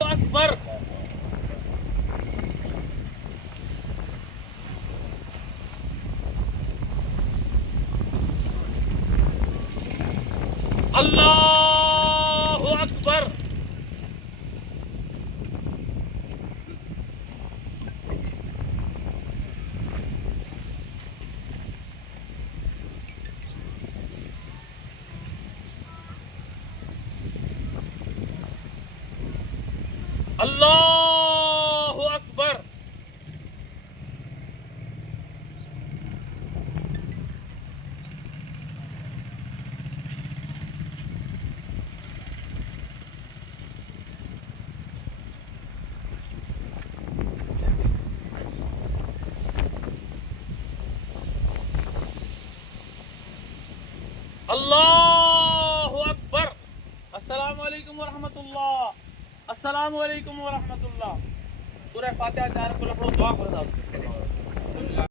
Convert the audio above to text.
अकबर। अल्लाहु अकबर। अल्लाहु अकबर। अल्लाहु अकबर। अस्सलामु अलैकुम वरहमतुल्लाह। अस्सलामु अलैकुम वरहमतुल्लाह। सूरह फातिहा 4 दुआ कर